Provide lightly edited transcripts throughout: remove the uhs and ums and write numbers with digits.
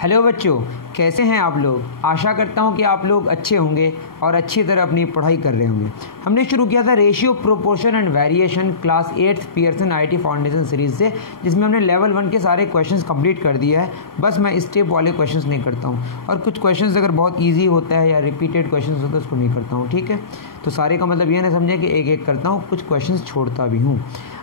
Hello बच्चों, कैसे हैं आप लोग। आशा करता हूं कि आप लोग अच्छे होंगे और अच्छी तरह अपनी पढ़ाई कर रहे होंगे। हमने शुरू किया था ratio, proportion and variation class 8th Pearson IT foundation series से, जिसमें हमने लेवल 1 के सारे क्वेश्चंस कंप्लीट कर दिया है। बस मैं स्टेप वाले क्वेश्चंस नहीं करता हूं, और कुछ क्वेश्चंस अगर बहुत ईजी होता है या रिपीटेड क्वेश्चंस होता है उसको नहीं करता हूँ। ठीक है, तो सारे का मतलब ये ना समझे कि एक एक करता हूँ, कुछ क्वेश्चंस छोड़ता भी हूँ।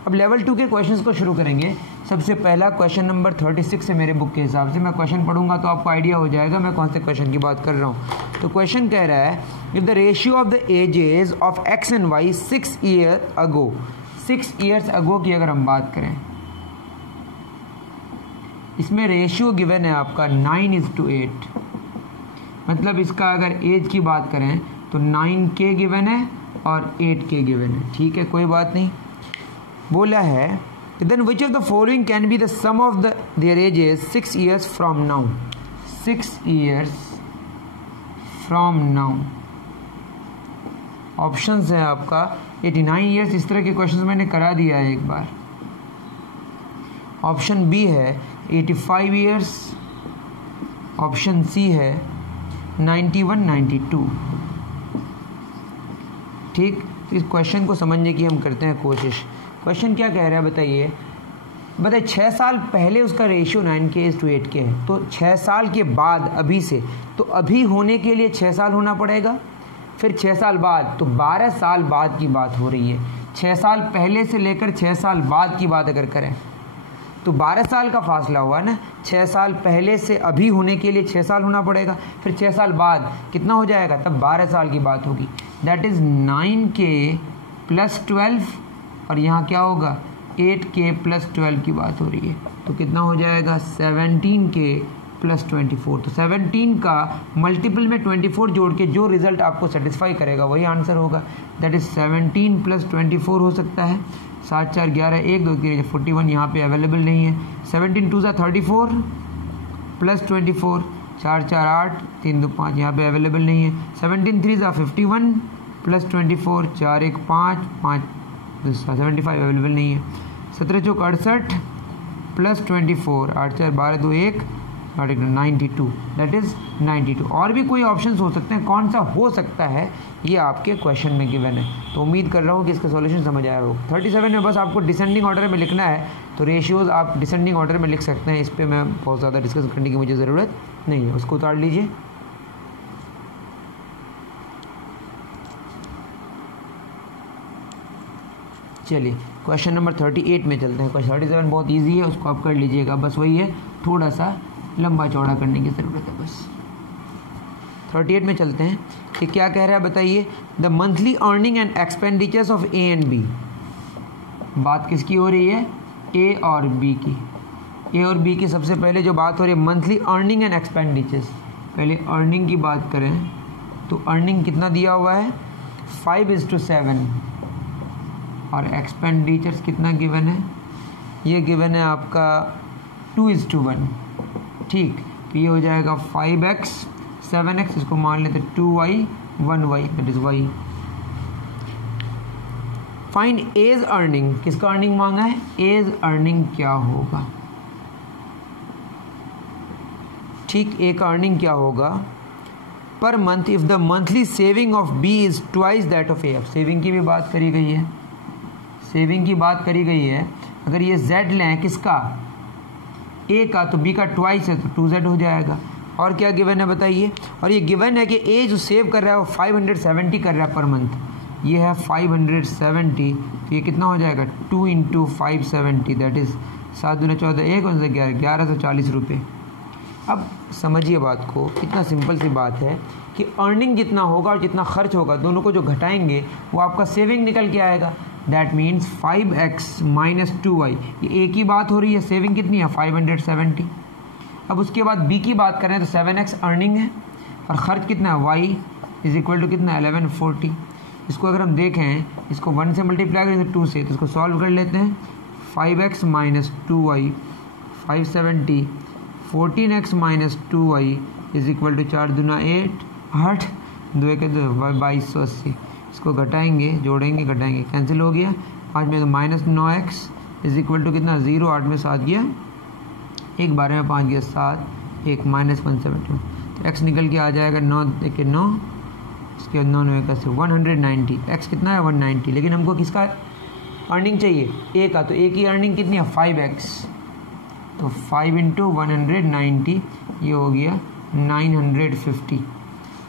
अब लेवल 2 के क्वेश्चंस को शुरू करेंगे। सबसे पहला क्वेश्चन नंबर 36 है मेरे बुक के हिसाब से। मैं क्वेश्चन पढ़ूंगा तो आपको आइडिया हो जाएगा मैं कौन से क्वेश्चन की बात कर रहा हूँ। तो क्वेश्चन कह रहा है, if the ratio of the ages of X and Y 6 year ago, 6 years ago की अगर हम बात करें, इसमें रेशियो गिवन है आपका 9:8। मतलब इसका अगर एज की बात करें तो 9K गिवन है और 8K गिवन है। ठीक है, कोई बात नहीं। बोला है then which of the following can be the sum of their ages 6 years from now, 6 years from now. Options है आपका 89 ईयर्स, इस तरह के क्वेश्चंस मैंने करा दिया है एक बार। ऑप्शन बी है 85 ईयर्स, ऑप्शन सी है 91, 92। ठीक, इस क्वेश्चन को समझने की हम करते हैं कोशिश। क्वेश्चन क्या कह रहा है बताइए। 6 साल पहले उसका रेशियो 9:8 है, तो 6 साल के बाद अभी से, तो अभी होने के लिए 6 साल होना पड़ेगा, फिर 6 साल बाद, तो 12 साल बाद की बात हो रही है। 6 साल पहले से लेकर 6 साल बाद की बात अगर करें तो 12 साल का फासला हुआ ना। 6 साल पहले से अभी होने के लिए 6 साल होना पड़ेगा, फिर 6 साल बाद कितना हो जाएगा, तब 12 साल की बात होगी। दैट इज़ 9K + 12, और यहाँ क्या होगा 8K + 12 की बात हो रही है, तो कितना हो जाएगा 17K + 24। तो 17 का मल्टीपल में 24 जोड़ के जो रिजल्ट आपको सेटिस्फाई करेगा वही आंसर होगा। दैट इज़ 17 + 24 हो सकता है। 7 4 11 1 2 3 41 यहाँ पे अवेलेबल नहीं है। 17 2 34 + 24, 4 4 8 3 2 5 यहाँ पे अवेलेबल नहीं है। 17 3 51 + 24, 4 1 5 5 75 अवेलेबल नहीं है। 17 चौक 68 + 24, 8 4 12 2 1 92। That is 92। और भी कोई ऑप्शंस हो सकते हैं, कौन सा हो सकता है ये आपके क्वेश्चन में गिवन है। तो उम्मीद कर रहा हूँ कि इसका सॉल्यूशन समझ आया हो। 37 में बस आपको डिसेंडिंग ऑर्डर में लिखना है, तो रेशियोज आप डिसेंडिंग ऑर्डर में लिख सकते हैं। इस पर मैं बहुत ज़्यादा डिस्कस करने की मुझे ज़रूरत नहीं है, उसको उतार लीजिए। चलिए क्वेश्चन नंबर 38 में चलते हैं। क्वेश्चन 37 बहुत इजी है, उसको आप कर लीजिएगा। बस वही है, थोड़ा सा लंबा चौड़ा करने की ज़रूरत है बस। 38 में चलते हैं कि क्या कह रहा है बताइए। The monthly earning and expenditures of A and B. बात किसकी हो रही है, ए और बी की। ए और बी की सबसे पहले जो बात हो रही है मंथली अर्निंग एंड एक्सपेंडिचर्स। पहले अर्निंग की बात करें तो अर्निंग कितना दिया हुआ है 5:7, और एक्सपेंडिचर्स कितना गिवन है, ये गिवन है आपका 2:1। ठीक, तो ये हो जाएगा 5x 7x, इसको मान लेते 2y 1y, that is y। Find age earning, किसका अर्निंग मांगा है, एज अर्निंग क्या होगा। ठीक, ए का अर्निंग क्या होगा per month if the monthly saving of B is twice that of A. अब सेविंग की भी बात करी गई है, सेविंग की बात करी गई है। अगर ये z लें किसका, a का, तो b का ट्वाइस है तो 2z हो जाएगा। और क्या गिवन है बताइए। और ये गिवन है कि a जो सेव कर रहा है वो 570 कर रहा है पर मंथ। ये है 570, तो ये कितना हो जाएगा 2 × 570, दैट इज़ 7 दूना 14 1 और 11 1140 रुपये। अब समझिए बात को, कितना सिंपल सी बात है कि अर्निंग जितना होगा और जितना खर्च होगा दोनों को जो घटाएंगे वो आपका सेविंग निकल के आएगा। दैट मीन्स 5x - 2y, ये ए की बात हो रही है, सेविंग कितनी है 570। अब उसके बाद बी की बात करें तो 7x अर्निंग है और ख़र्च कितना है y = कितना 1140। इसको अगर हम देखें, इसको 1 से मल्टीप्लाई करें तो 2 से, तो इसको सॉल्व कर लेते हैं। 5x - 2y 570, 14x - 2y = 4 दूना 8 8 2 1 2280। इसको घटाएंगे, जोड़ेंगे, घटाएंगे, कैंसिल हो गया। 5 में तो -9x = कितना 0, 8 में 7 गया, 1 12 में 5 गया 7, 1 -171, तो x निकल के आ जाएगा 9 देखिए 9, इसके बाद 9 9 का से 190, x कितना है 190, लेकिन हमको किसका अर्निंग चाहिए, a का, तो a की अर्निंग कितनी है 5x, तो 5 × 190 ये हो गया 950।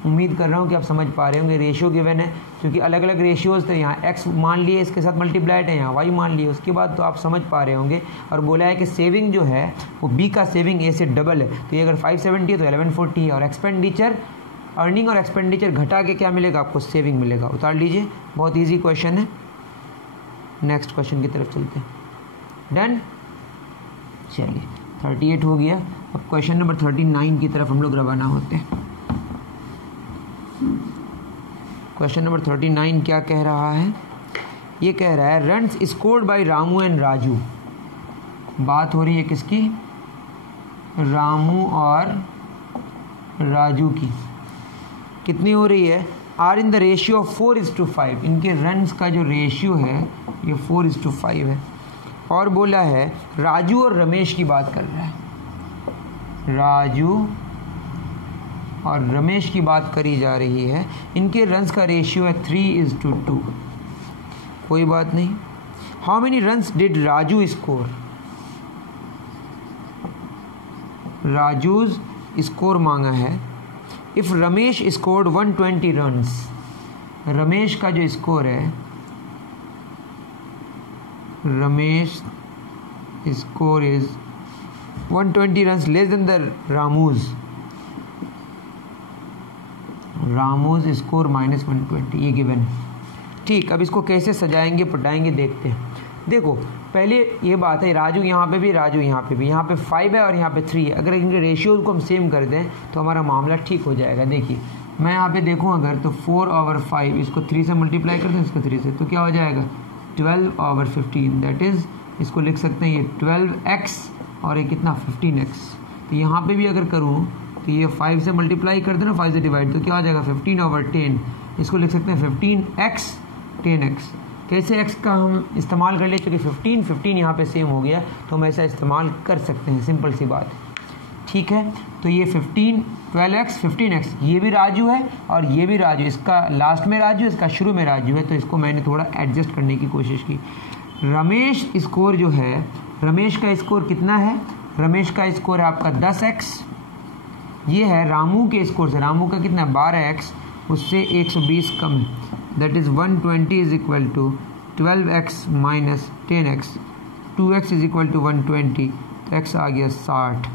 उम्मीद कर रहा हूँ कि आप समझ पा रहे होंगे। रेशियो गिवन है, क्योंकि अलग अलग रेशियोज थे, यहाँ x मान लिए इसके साथ मल्टीप्लाइड है, यहाँ y मान लिए, उसके बाद तो आप समझ पा रहे होंगे। और बोला है कि सेविंग जो है वो b का सेविंग a से डबल है, तो ये अगर 570 है तो 1140 है। और एक्सपेंडिचर, अर्निंग और एक्सपेंडिचर घटा के क्या मिलेगा आपको, सेविंग मिलेगा। उतार लीजिए, बहुत ईजी क्वेश्चन है। नेक्स्ट क्वेश्चन की तरफ चलते हैं। डन, चलिए 38 हो गया। अब क्वेश्चन नंबर 39 की तरफ हम लोग रवाना होते हैं। क्वेश्चन नंबर 39 क्या कह रहा है, ये कह रहा है runs scored by Ramu and Raju. बात हो रही है किसकी, रामू और राजू की। कितनी हो रही है, are in the ratio of 4:5। इनके रन्स का जो रेशियो है ये 4:5 है। और बोला है राजू और रमेश की बात कर रहा है, राजू और रमेश की बात करी जा रही है। इनके रन्स का रेशियो है 3:2। कोई बात नहीं। How many runs did Raju score, Raju's score मांगा है। If Ramesh scored 120 runs, Ramesh का जो स्कोर है, Ramesh score is 120 runs less than the Ramu's score -120, ये गिवन है। ठीक, अब इसको कैसे सजाएंगे पटाएंगे देखते हैं। देखो पहले ये बात है, राजू यहाँ पे भी, राजू यहाँ पे भी, यहाँ पे 5 है और यहाँ पे 3 है। अगर इनके रेशियोज को हम सेम कर दें तो हमारा मामला ठीक हो जाएगा। देखिए मैं यहाँ पे देखूँ अगर, तो 4/5, इसको 3 से मल्टीप्लाई कर दें, इसको 3 से, तो क्या हो जाएगा 12/15। दैट इज़, इसको लिख सकते हैं ये 12x और ये कितना 15x। तो यहाँ पे भी अगर करूँ तो ये 5 से मल्टीप्लाई कर देना, 5 से डिवाइड, तो क्या हो जाएगा 15/10। इसको लिख सकते हैं 15x 10x। कैसे x का हम इस्तेमाल कर ले, चूँकि 15 यहाँ पे सेम हो गया तो हम ऐसा इस्तेमाल कर सकते हैं, सिंपल सी बात। ठीक है, तो ये 12x 15x, ये भी राजू है और ये भी राजू, इसका लास्ट में राजू, इसका शुरू में राजू है, तो इसको मैंने थोड़ा एडजस्ट करने की कोशिश की। रमेश स्कोर जो है, रमेश का स्कोर कितना है, रमेश का स्कोर है आपका 10x। ये है रामू के स्कोर से, रामू का कितना है 12x, उससे 120 कम है। That is 120 is equal to 12x minus 10x, 2x is equal to 120, तो x आ गया 60।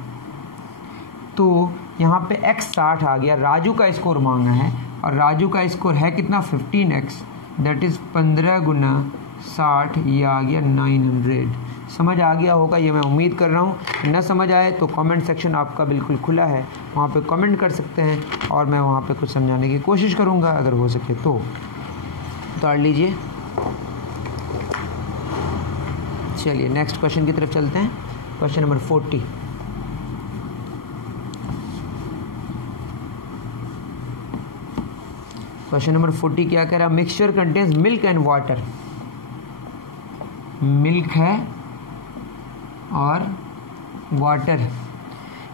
तो यहाँ पे x 60 आ गया। राजू का स्कोर मांगा है और राजू का स्कोर है कितना 15x, दैट इज़ 15 गुना 60, ये आ गया 900। समझ आ गया होगा ये मैं उम्मीद कर रहा हूँ। न समझ आए तो कमेंट सेक्शन आपका बिल्कुल खुला है, वहाँ पे कमेंट कर सकते हैं और मैं वहाँ पे कुछ समझाने की कोशिश करूँगा अगर हो सके तो। उतार लीजिए। चलिए नेक्स्ट क्वेश्चन की तरफ चलते हैं। Question number 40। क्वेश्चन नंबर 40 क्या कह रहा है, mixture contains milk and water. Milk है और वाटर है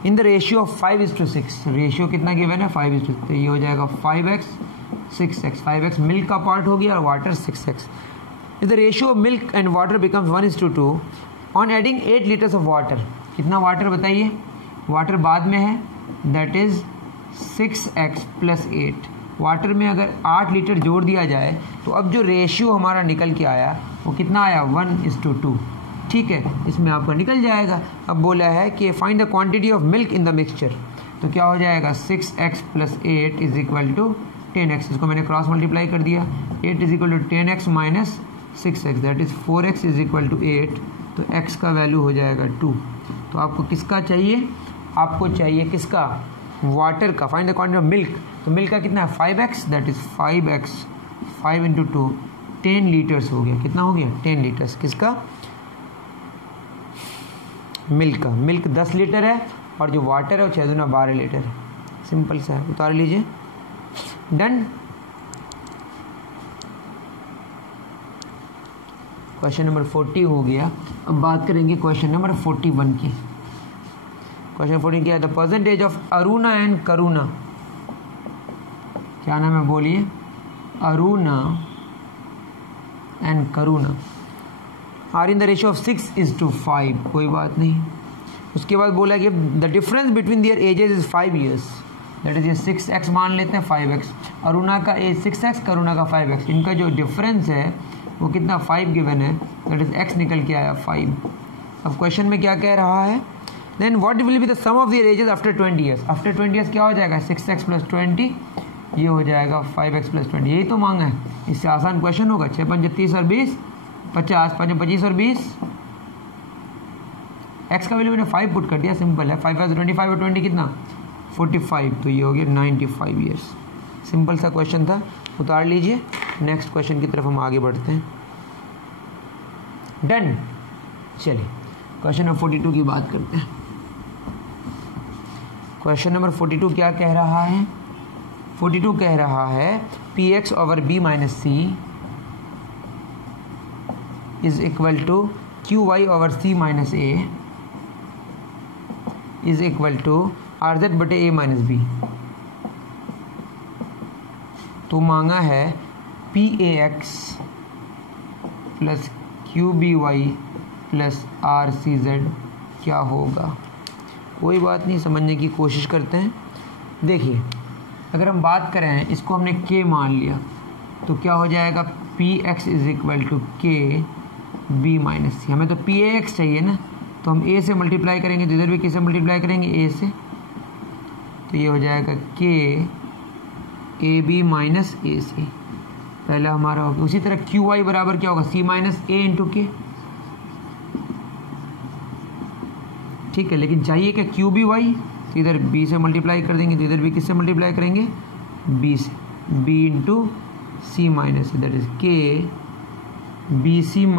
इन द रेशियो ऑफ 5:6। रेशियो कितना गिवन है 5:6, तो ये हो जाएगा 5x 6x। 5x मिल्क का पार्ट हो गया और water 6x। The ratio of milk and water becomes 1:2 on adding 8 litres of water. कितना वाटर बताइए, वाटर बाद में है, दैट इज 6x + 8। वाटर में अगर 8 लीटर जोड़ दिया जाए तो अब जो रेशियो हमारा निकल के आया वो कितना आया 1:2। ठीक है, इसमें आपका निकल जाएगा। अब बोला है कि find the quantity of milk in the mixture, तो क्या हो जाएगा 6x + 8 is equal to 10x। इसको मैंने क्रॉस मल्टीप्लाई कर दिया, 8 is equal to 10x minus 6x, that is 4x is equal to 8। तो x का वैल्यू हो जाएगा 2। तो आपको किसका चाहिए, आपको चाहिए किसका, वाटर का। Find the quantity of milk, तो मिल्क का कितना है 5x, that is 5x 5 × 2 10 litres हो गया। कितना हो गया 10 लीटर्स। किसका, मिल्क का। मिल्क 10 लीटर है और जो वाटर है वो 6 दूना 12 लीटर है। सिंपल सा है, उतार लीजिए। डन। क्वेश्चन नंबर 40 हो गया। अब बात करेंगे क्वेश्चन नंबर 41 की। क्वेश्चन 14 क्या है, the percentage of Aruna and Karuna, क्या नाम है बोलिए, Aruna and Karuna are in the ratio of 6:5, कोई बात नहीं। उसके बाद बोला कि the difference between their ages is 5 years, that is ये 6x मान लेते हैं, 5x, अरुणा का एज 6x, करुणा का 5x, इनका जो डिफरेंस है वो कितना 5 गिवन है, दैट इज x निकल के आया 5। अब क्वेश्चन में क्या कह रहा है, then what will be the sum of their ages after 20 years, after 20 years क्या हो जाएगा, 6x + 20, ये हो जाएगा 5x + 20, यही तो मांगा है, इससे आसान क्वेश्चन होगा। 6 × 5 = 30 और 20 50, 5 × 25 और 20, x का वैल्यू मैंने 5 पुट कर दिया, सिंपल है, 5 × 25 और 20 कितना 45, तो ये हो गया 95 years। सिंपल सा क्वेश्चन था, उतार लीजिए। नेक्स्ट क्वेश्चन की तरफ हम आगे बढ़ते हैं। डन, चलिए क्वेश्चन नंबर 42 की बात करते हैं। क्वेश्चन नंबर 42 क्या कह रहा है, 42 कह रहा है px over b - c is equal to qy over c - a is equal to rz बटे a - b। तो मांगा है pax plus qby plus rcz क्या होगा। कोई बात नहीं, समझने की कोशिश करते हैं। देखिए अगर हम बात करें, इसको हमने k मान लिया तो क्या हो जाएगा, px is equal to k b - c। हमें तो pax चाहिए ना, तो हम a से मल्टीप्लाई करेंगे, तो इधर भी k से मल्टीप्लाई करेंगे a से, तो ये हो जाएगा k ab - ac, पहला हमारा होगा। उसी तरह qy बराबर क्या होगा, c - a × k, ठीक है। लेकिन चाहिए क्या, qby, तो इधर b से मल्टीप्लाई कर देंगे, तो इधर भी किससे मल्टीप्लाई करेंगे, b से, b × c - that is k bc -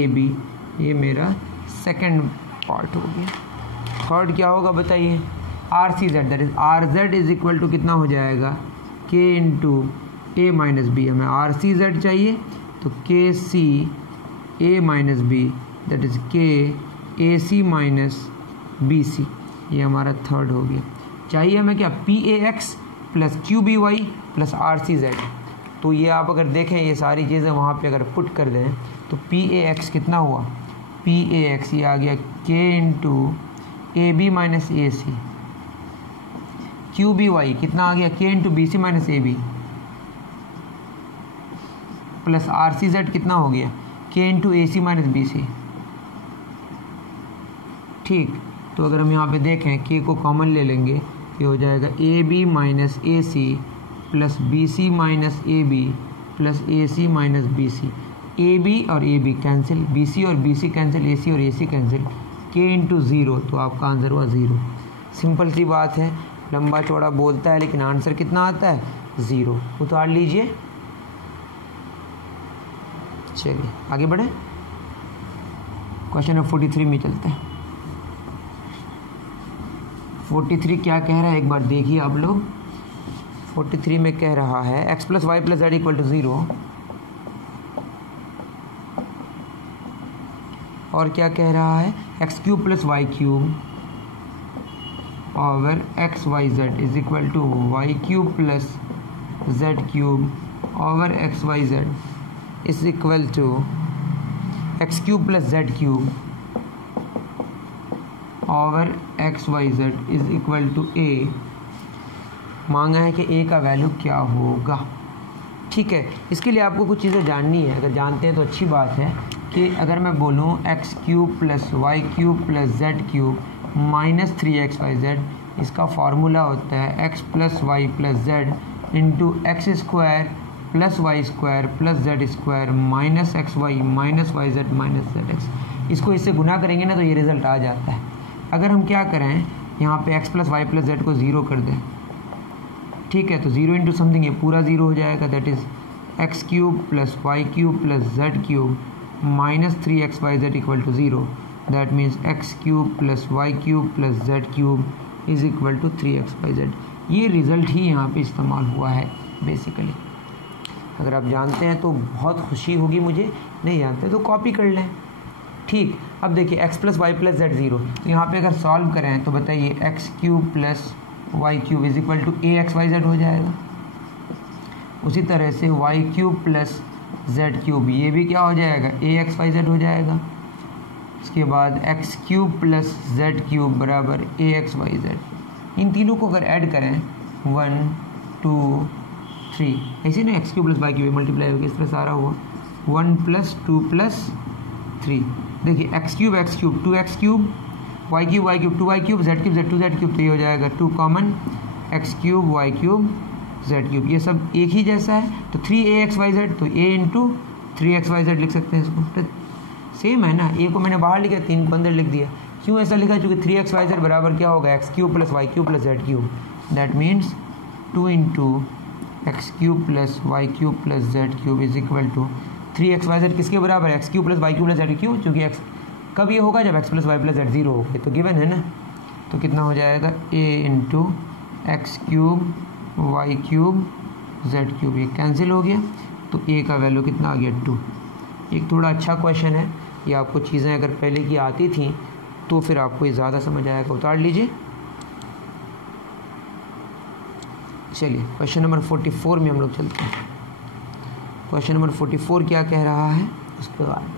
ab, ये मेरा सेकंड पार्ट हो गया। थर्ड क्या होगा बताइए, rcz, that is rz is equal to कितना हो जाएगा, k × a - b, हमें rcz चाहिए, तो kc a - b, that is k ac - bc, ये हमारा थर्ड हो गया। चाहिए हमें क्या, pax plus qby plus rcz। तो ये आप अगर देखें, ये सारी चीज़ें वहाँ पे अगर पुट कर दें तो pax कितना हुआ, pax ये आ गया k × ab - ac, qby कितना आ गया, k × bc - ab, plus rcz कितना हो गया, k × ac - bc। ठीक, तो अगर हम यहाँ पे देखें k को कॉमन ले लेंगे, ये हो जाएगा ab - ac plus bc - ab plus ac - bc, ab और ab कैंसिल, bc और bc कैंसिल, ac और ac कैंसिल, k × 0, तो आपका आंसर हुआ 0। सिंपल सी बात है, लंबा चौड़ा बोलता है लेकिन आंसर कितना आता है, 0। उतार लीजिए। चलिए आगे बढ़े, क्वेश्चन नंबर 43 में चलते हैं। 43 क्या कह रहा है, एक बार देखिए आप लोग। 43 में कह रहा है x + y + z = 0, और क्या कह रहा है, x³ + y³ over xyz is equal to y³ + z³ over xyz is equal to x³ + z³ over xyz is equal to a। मांगा है कि a का वैल्यू क्या होगा। ठीक है, इसके लिए आपको कुछ चीज़ें जाननी है, अगर जानते हैं तो अच्छी बात है कि अगर मैं बोलूँ x³ + y³ + z³ - 3xyz, इसका फार्मूला होता है x + y + z into x² + y² + z² - xy - yz - zx। इसको इससे गुना करेंगे ना तो ये रिज़ल्ट आ जाता है। अगर हम क्या करें, यहाँ पे x + y + z को 0 कर दें, ठीक है, तो 0 इंटू समथिंग, ये पूरा 0 हो जाएगा, that is x³ + y³ + z³ - 3xyz = 0। That means x³ + y³ + z³ is equal to 3xyz। ये रिज़ल्ट ही यहाँ पे इस्तेमाल हुआ है बेसिकली। अगर आप जानते हैं तो बहुत खुशी होगी मुझे, नहीं जानते तो कॉपी कर लें। ठीक। ठीक, अब देखिए X plus Y plus Z 0, तो यहाँ पे अगर सॉल्व करें तो बताइए X cube plus Y cube is equal to A X Y Z हो जाएगा। उसी तरह से Y cube plus Z cube, ये भी क्या हो जाएगा, ए एक्स वाई जेड हो जाएगा। इसके बाद x cube plus Z cube बराबर ए एक्स वाई जेड। इन तीनों को अगर ऐड करें 1 2 3, ऐसे ना X cube plus Y cube multiply होगा, इस तरह सारा हुआ 1 प्लस 2 प्लस 3। देखिए X cube 2 X cube, Y cube 2 Y cube, Z cube Z cube, तो ये हो जाएगा 2 common X cube Y cube Z cube, ये सब एक ही जैसा है। तो 3 ए एक्स वाई जेड, तो ए इंटू 3 एक्स वाई जेड लिख सकते हैं इसको, तो सेम है ना। ए को मैंने बाहर लिखा, 3 को अंदर लिख दिया। क्यों ऐसा लिखा, क्योंकि 3 एक्स वाई जेड बराबर क्या होगा, X cube plus Y cube plus Z cube. That means 2 into X cube plus Y cube plus Z cube is equal to 3 X Y Z किसके बराबर है, X cube plus Y cube plus Z cube, क्योंकि X कब ये होगा, जब X plus Y plus Z 0 होगा, तो गिवन है ना। तो कितना हो जाएगा, A into X cube Y cube Z cube, ये कैंसिल हो गया, तो ए का वैल्यू कितना आ गया 2। एक थोड़ा अच्छा क्वेश्चन है, ये आपको चीज़ें अगर पहले की आती थी तो फिर आपको ये ज़्यादा समझ आएगा। उतार लीजिए। चलिए क्वेश्चन नंबर 44 में हम लोग चलते हैं। क्वेश्चन नंबर 44 क्या कह रहा है उसके बाद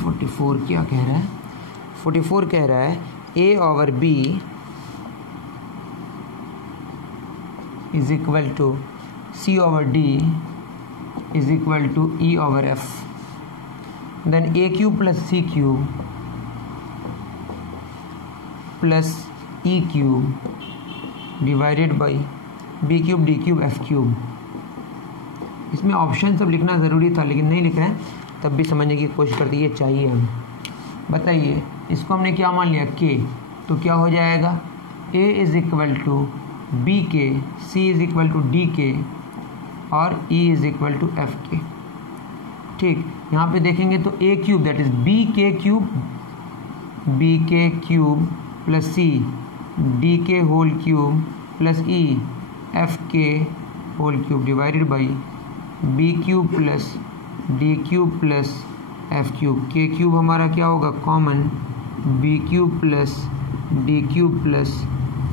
44 क्या कह रहा है, 44 कह रहा है a over b is equal to c over d is equal to e over f, then a cube plus c cube plus e cube divided by b cube d cube f cube. इसमें option सब लिखना ज़रूरी था लेकिन नहीं लिख रहे हैं, तब भी समझने की कोशिश करती है, चाहिए हमें। बताइए इसको हमने क्या मान लिया, k, तो क्या हो जाएगा, a is equal to B K, c is equal to D K और e is equal to F K. ठीक, यहाँ पे देखेंगे तो a cube that is B K cube plus c D K whole cube plus e F K whole cube divided by B cube plus D cube plus F cube. K cube हमारा क्या होगा, common, B cube plus D cube plus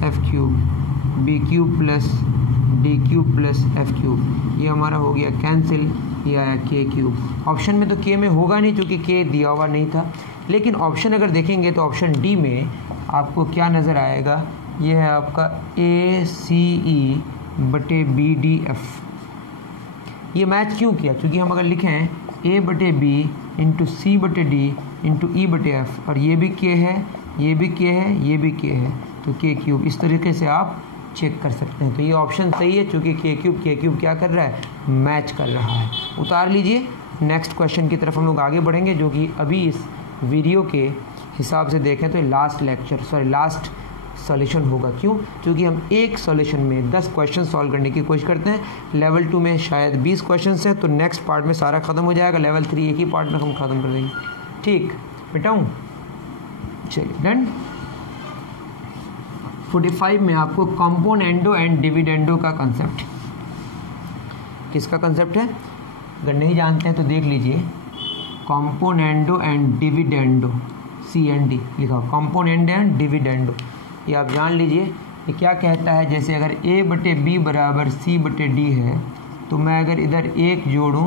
F cube, B cube plus D cube plus F cube, ये हमारा हो गया cancel, ये आया के क्यूब। ऑप्शन में तो के में होगा नहीं क्योंकि के दिया हुआ नहीं था, लेकिन ऑप्शन अगर देखेंगे तो ऑप्शन डी में आपको क्या नज़र आएगा, ये है आपका ए सी ई बटे बी डी एफ। ये मैच क्यों किया, क्योंकि हम अगर लिखें ए बटे बी इंटू सी बटे डी इंटू ई बटे एफ, और ये भी के है, ये भी के है, ये भी के है, तो के क्यूब। इस तरीके से आप चेक कर सकते हैं। तो ये ऑप्शन सही है क्योंकि के क्यूब क्या कर रहा है, मैच कर रहा है। उतार लीजिए। नेक्स्ट क्वेश्चन की तरफ हम लोग आगे बढ़ेंगे, जो कि अभी इस वीडियो के हिसाब से देखें तो लास्ट सॉल्यूशन होगा। क्यों, क्योंकि हम एक सॉल्यूशन में 10 क्वेश्चन सॉल्व करने की कोशिश करते हैं। लेवल 2 में शायद 20 क्वेश्चन है, तो नेक्स्ट पार्ट में सारा ख़त्म हो जाएगा। लेवल 3 एक ही पार्ट में हम ख़त्म कर देंगे। ठीक बेटाऊँ, चलिए डन। 45 में आपको कॉम्पोनेंडो एंड डिविडेंडो का कंसेप्ट, किसका कंसेप्ट है अगर नहीं जानते हैं तो देख लीजिए। कॉम्पोनेंडो एंड डिविडेंडो, CND लिखा, कॉम्पोनेंडो एंड डिविडेंडो, ये आप जान लीजिए। ये क्या कहता है, जैसे अगर A बटे बी बराबर C बटे डी है, तो मैं अगर इधर 1 जोड़ूँ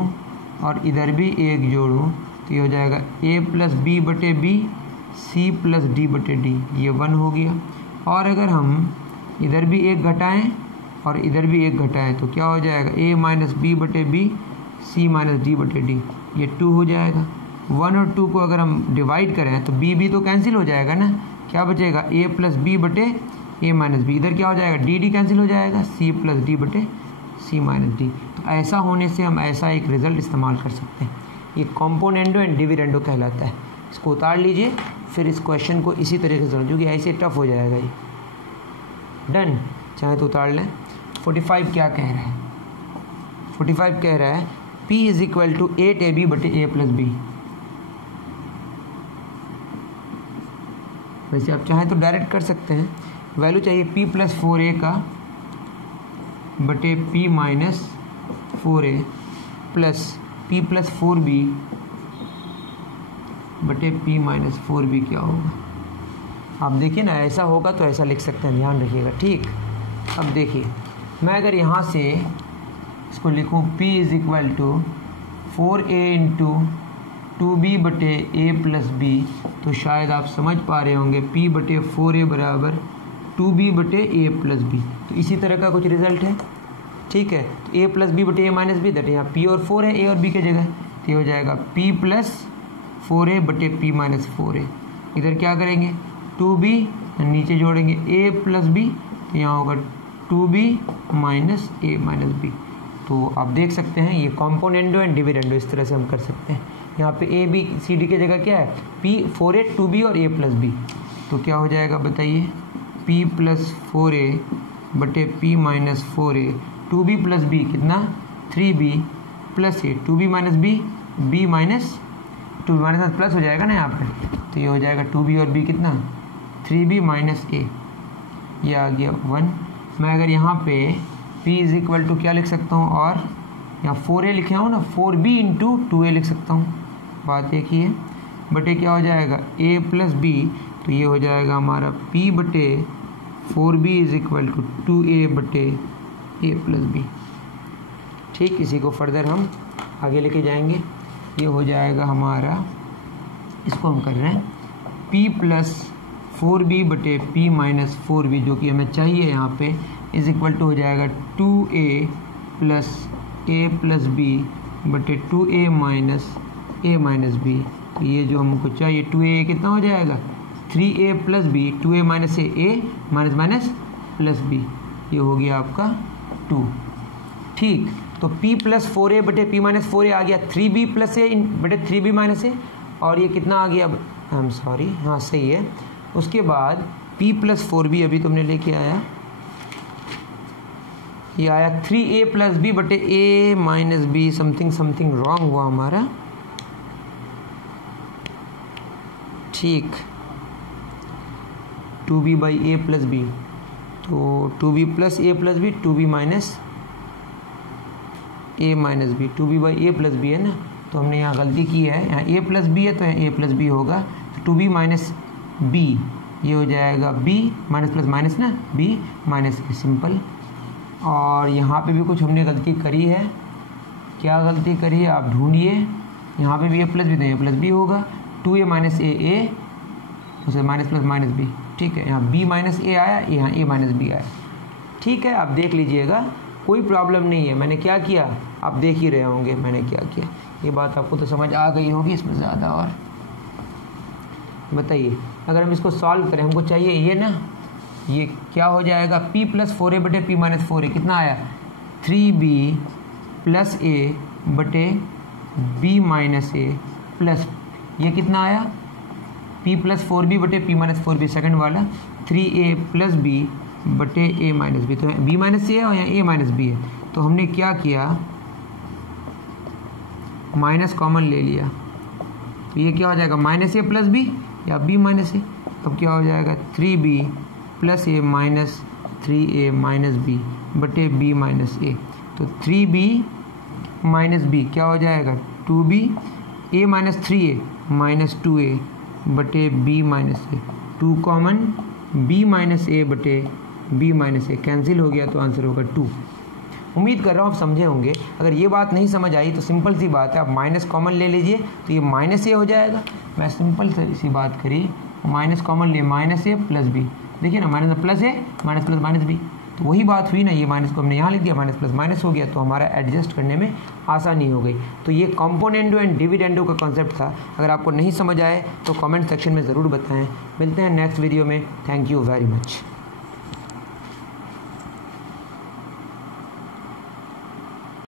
और इधर भी 1 जोड़ूँ तो ये हो जाएगा A प्लस बी बटे बी, C प्लस डी बटे डी, ये 1 हो गया। और अगर हम इधर भी 1 घटाएं और इधर भी 1 घटाएं तो क्या हो जाएगा, A माइनस बी बटे बी, C माइनस डी बटे डी, ये 2 हो जाएगा। 1 और 2 को अगर हम डिवाइड करें तो बी तो कैंसिल हो जाएगा ना, क्या बचेगा, A प्लस बी बटे A माइनस बी, इधर क्या हो जाएगा, डी कैंसिल हो जाएगा, C प्लस डी बटे C माइनस डी। तो ऐसा होने से हम ऐसा एक रिजल्ट इस्तेमाल कर सकते हैं। ये कॉम्पोनेंडो एंड डिविडेंडो कहलाता है। इसको उतार लीजिए, फिर इस क्वेश्चन को इसी तरीके से, क्योंकि ऐसे टफ हो जाएगा ये। डन, चाहे तो उतार लें। 45 क्या कह रहा है, 45 कह रहा है P is equal to 8AB बटे A प्लस बी। वैसे आप चाहें तो डायरेक्ट कर सकते हैं, वैल्यू चाहिए P प्लस 4A का बटे P minus 4a plus p plus 4b बटे p माइनस 4b क्या होगा। आप देखिए ना, ऐसा होगा तो ऐसा लिख सकते हैं, ध्यान रखिएगा। ठीक, अब देखिए मैं अगर यहाँ से इसको लिखूँ p is equal to 4a into 2b बटे a प्लस b, तो शायद आप समझ पा रहे होंगे p बटे 4a बराबर 2b बटे a प्लस b। तो इसी तरह का कुछ रिजल्ट है। ठीक है, तो a प्लस बी बटे a माइनस बी, दैट यहाँ p और 4 है a और b की जगह, तो ये हो जाएगा p प्लस 4a बटे p माइनस 4a। इधर क्या करेंगे 2b, नीचे जोड़ेंगे a प्लस b, तो यहाँ होगा 2b minus a minus b। तो आप देख सकते हैं ये कॉम्पोनेंडो एंड डिविडेंडो इस तरह से हम कर सकते हैं। यहाँ पे a b c d की जगह क्या है p 4a 2b और a प्लस b, तो क्या हो जाएगा बताइए p प्लस 4a बटे p minus 4a, 2b plus b कितना 3b plus a, 2b minus b, b minus 2b minus plus हो जाएगा ना यहाँ पे, तो ये हो जाएगा 2b और b कितना 3b माइनस a, ये आ गया 1। मैं अगर यहाँ पे p इज इक्वल टू क्या लिख सकता हूँ, और यहाँ 4a लिखे हूँ ना, 4b इंटू 2a लिख सकता हूँ, बात एक ही है, बटे क्या हो जाएगा a प्लस b, तो ये हो जाएगा हमारा p बटे 4b is equal to 2a बटे a प्लस b। ठीक, इसी को फर्दर हम आगे लेके जाएंगे। ये हो जाएगा हमारा, इसको हम कर रहे हैं p प्लस 4b बटे p माइनस 4b, जो कि हमें चाहिए यहाँ पे, इज इक्वल टू हो जाएगा 2a plus a plus b बटे 2a minus a minus b। तो ये जो हमको चाहिए 2a कितना हो जाएगा 3a plus b, 2a minus a minus minus plus b, ये हो गया आपका 2। ठीक, तो p प्लस 4a बटे p माइनस 4a आ गया 3b प्लस a बटे 3b माइनस a, और ये कितना आ गया, आई एम सॉरी, हाँ सही है। उसके बाद p प्लस 4b अभी तुमने लेके आया, ये आया 3a प्लस b बटे a minus b, something something wrong हुआ हमारा। ठीक, 2b by a plus b, तो 2b plus a plus b, 2b minus a minus b, 2b by a plus b है ना, तो हमने यहाँ गलती की है, यहाँ a प्लस b है तो यहाँ a प्लस b होगा, तो 2b माइनस b, ये हो जाएगा b माइनस प्लस माइनस ना, b माइनस a, सिंपल। और यहाँ पे भी कुछ हमने गलती करी है, क्या गलती करी है आप ढूंढिए, यहाँ पे भी a प्लस b तो a प्लस b होगा, 2a माइनस a उसे माइनस प्लस माइनस b। ठीक है, यहाँ b माइनस a आया, यहाँ a माइनस b आया। ठीक है, आप देख लीजिएगा, कोई प्रॉब्लम नहीं है। मैंने क्या किया आप देख ही रहे होंगे मैंने क्या किया, ये बात आपको तो समझ आ गई होगी, इसमें ज़्यादा और बताइए। अगर हम इसको सॉल्व करें, हमको चाहिए ये ना, ये क्या हो जाएगा p प्लस 4a बटे p माइनस 4a, कितना आया 3b प्लस a बटे b माइनस a प्लस, ये कितना आया p प्लस 4b बटे p माइनस 4b, सेकेंड वाला 3a प्लस b बटे a माइनस b, तो b माइनस a है और यहाँ a माइनस b है, तो हमने क्या किया माइनस कॉमन ले लिया, तो ये क्या हो जाएगा माइनस a प्लस b या b माइनस a, अब क्या हो जाएगा 3b plus a minus 3a minus b बटे b माइनस a, तो 3b माइनस b क्या हो जाएगा 2b, a minus 3a minus 2a बटे b minus a, 2 common b minus a बटे b माइनस a कैंसिल हो गया, तो आंसर होगा 2। उम्मीद कर रहा हूँ आप समझे होंगे। अगर ये बात नहीं समझ आई तो सिंपल सी बात है, आप माइनस कॉमन ले लीजिए तो ये माइनस a हो जाएगा। मैं सिंपल सी बात करी, माइनस कॉमन ले माइनस a प्लस b, देखिए ना minus plus a minus plus minus b, तो वही बात हुई ना, ये माइनस को हमने यहाँ लिख दिया, माइनस प्लस माइनस हो गया, तो हमारा एडजस्ट करने में आसानी हो गई। तो ये कॉम्पोनेंडो एंड डिविडेंडो का कॉन्सेप्ट था। अगर आपको नहीं समझ आए तो कमेंट सेक्शन में ज़रूर बताएं। मिलते हैं नेक्स्ट वीडियो में। Thank you very much.